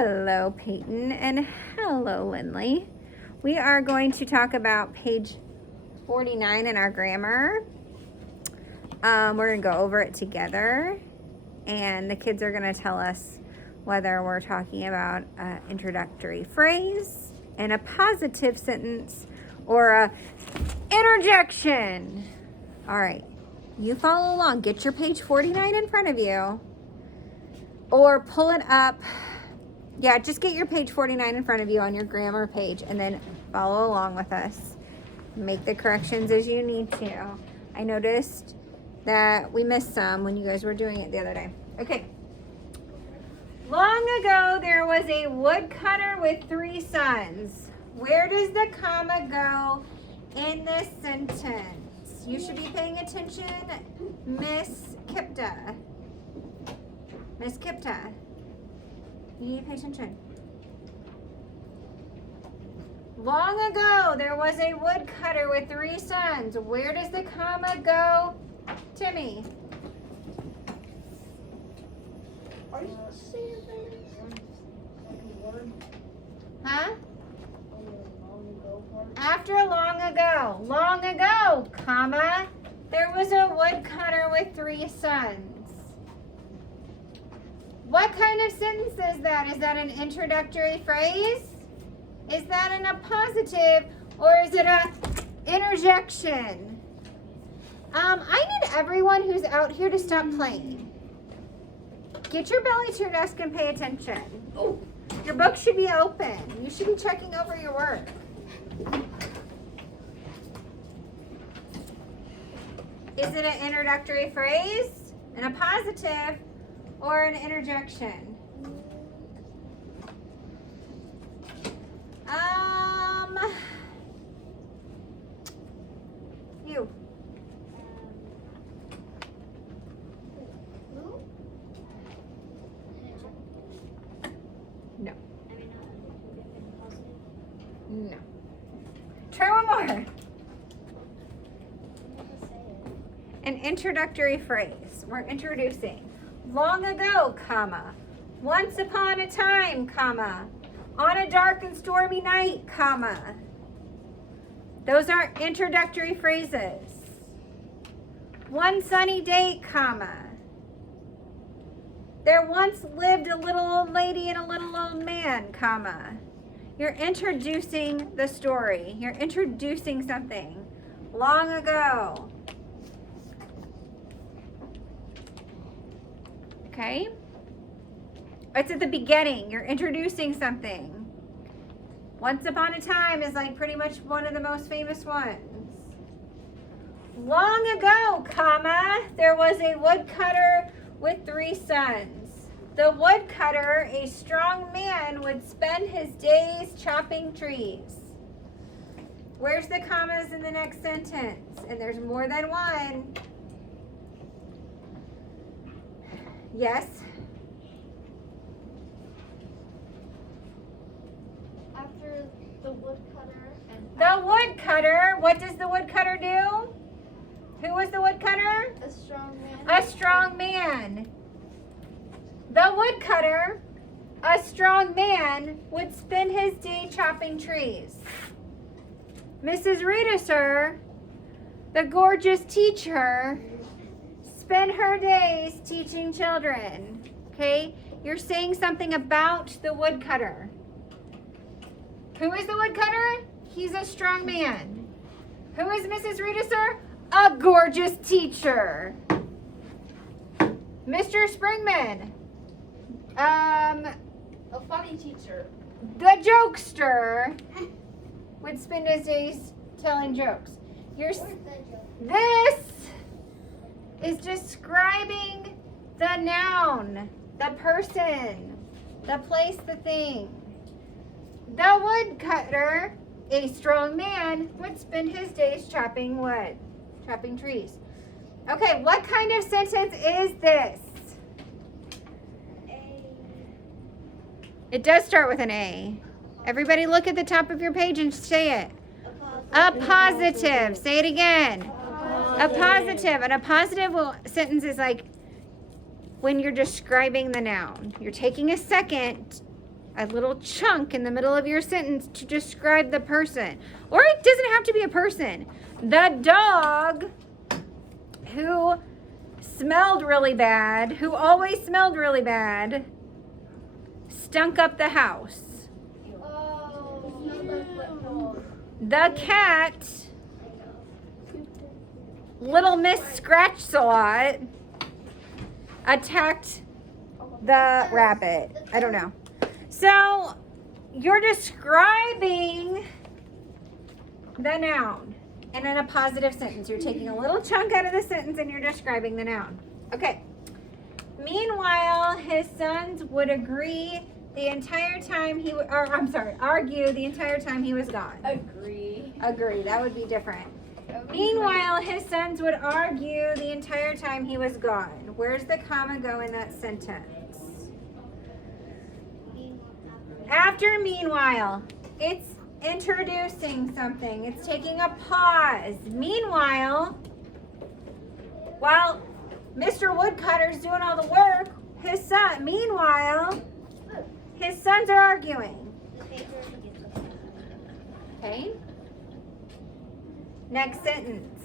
Hello, Peyton, and hello, Lindley. We are going to talk about page 49 in our grammar. We're going to go over it together, and the kids are going to tell us whether we're talking about an introductory phrase and a positive sentence or a interjection. All right, you follow along. Get your page 49 in front of you or pull it up. Yeah, just get your page 49 in front of you on your grammar page and then follow along with us. Make the corrections as you need to. I noticed that we missed some when you guys were doing it the other day. Okay. Long ago, there was a woodcutter with 3 sons. Where does the comma go in this sentence? You should be paying attention, Miss Kipta. Miss Kipta. You need to pay attention. Long ago, there was a woodcutter with 3 sons. Where does the comma go, Timmy? Are you saying Huh? After long ago, comma, there was a woodcutter with 3 sons. What kind of sentence is that? Is that an introductory phrase? Is that in a positive or is it a interjection? I need everyone who's out here to stop playing. Get your belly to your desk and pay attention. Your book should be open. You should be checking over your work. Is it an introductory phrase, and a positive, or an interjection? You. No. No. Try one more. An introductory phrase. We're introducing. Long ago, comma. Once upon a time, comma. On a dark and stormy night, comma. Those are introductory phrases. One sunny day, comma. There once lived a little old lady and a little old man, comma. You're introducing the story. You're introducing something. Long ago. Okay? It's at the beginning. You're introducing something. Once upon a time is like pretty much one of the most famous ones. Long ago, comma, there was a woodcutter with 3 sons. The woodcutter, a strong man, would spend his days chopping trees. Where's the commas in the next sentence? And there's more than one. Yes? after the woodcutter and The woodcutter, what does the woodcutter do? Who was the woodcutter? a strong man? A strong man. The woodcutter, a strong man, would spend his day chopping trees. Mrs. Rita, sir, the gorgeous teacher, spent her days teaching children. Okay? You're saying something about the woodcutter. Who is the woodcutter? He's a strong man. Who is Mrs. Rita, sir? A gorgeous teacher. Mr. Springman. A funny teacher. The jokester would spend his days telling jokes. This is describing the noun, the person, the place, the thing. The woodcutter, a strong man, would spend his days chopping wood, chopping trees. Okay, what kind of sentence is this? It does start with an A. Everybody look at the top of your page and say it. A positive. Say it again. A positive. And a positive sentence is like when you're describing the noun. You're taking a second a little chunk in the middle of your sentence to describe the person. Or it doesn't have to be a person. The dog who smelled really bad, who always smelled really bad, stunk up the house. The cat, Little Miss Scratch-a-Lot, attacked the rabbit. I don't know. So you're describing the noun and in a positive sentence. You're taking a little chunk out of the sentence and you're describing the noun. Okay. Meanwhile, his sons would agree the entire time argue the entire time he was gone. Agree. Agree. That would be different. Meanwhile, his sons would argue the entire time he was gone. Where's the comma go in that sentence? After meanwhile, it's introducing something. It's taking a pause. Meanwhile, while Mr. Woodcutter's doing all the work, his sons are arguing. Okay? Next sentence.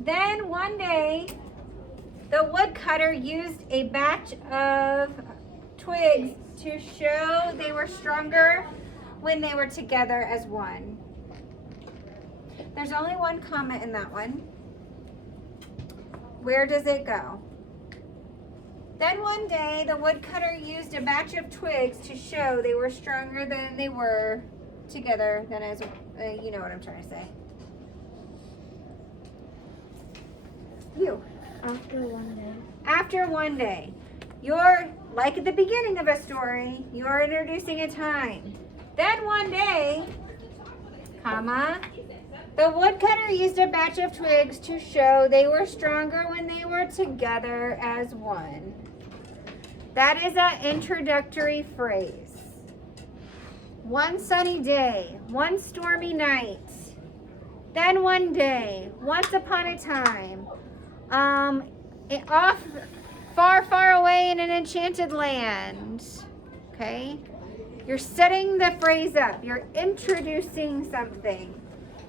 Then one day, the woodcutter used a batch of twigs to show they were stronger when they were together as one. There's only one comma in that one. Where does it go? Then one day, the woodcutter used a batch of twigs to show they were stronger than they were together than as, you know what I'm trying to say. You. After one day. You're, like at the beginning of a story, you're introducing a time. Then one day, comma, the woodcutter used a batch of twigs to show they were stronger when they were together as one. That is an introductory phrase. One sunny day, one stormy night, then one day, once upon a time, off far, far away in an enchanted land. Okay? You're setting the phrase up. You're introducing something.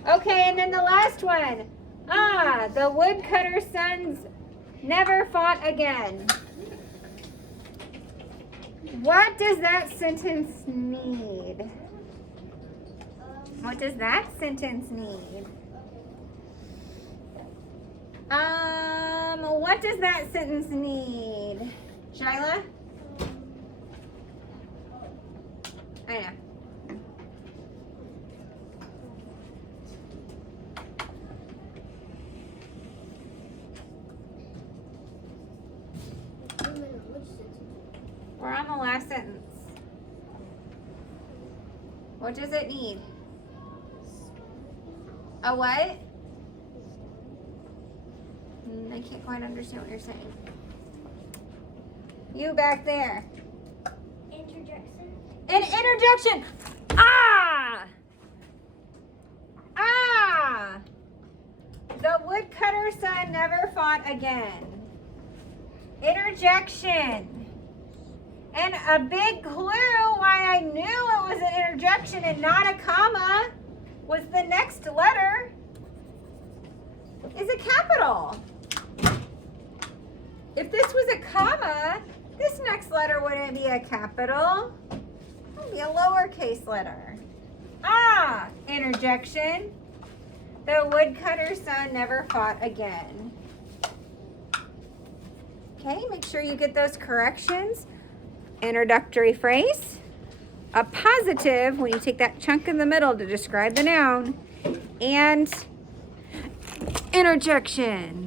Okay, and then the last one. The woodcutter's sons never fought again. What does that sentence need? What does that sentence need? What does that sentence need? Shyla? I know. We're on the last sentence. What does it need? A what? I can't quite understand what you're saying. You back there. Interjection. An interjection. The woodcutter's son never fought again. Interjection. And a big clue why I knew it was an interjection and not a comma was the next letter is a capital. If this was a comma, this next letter wouldn't be a capital. It would be a lowercase letter. Interjection. The woodcutter's son never fought again. Okay, make sure you get those corrections. Introductory phrase. A positive when you take that chunk in the middle to describe the noun. And interjection.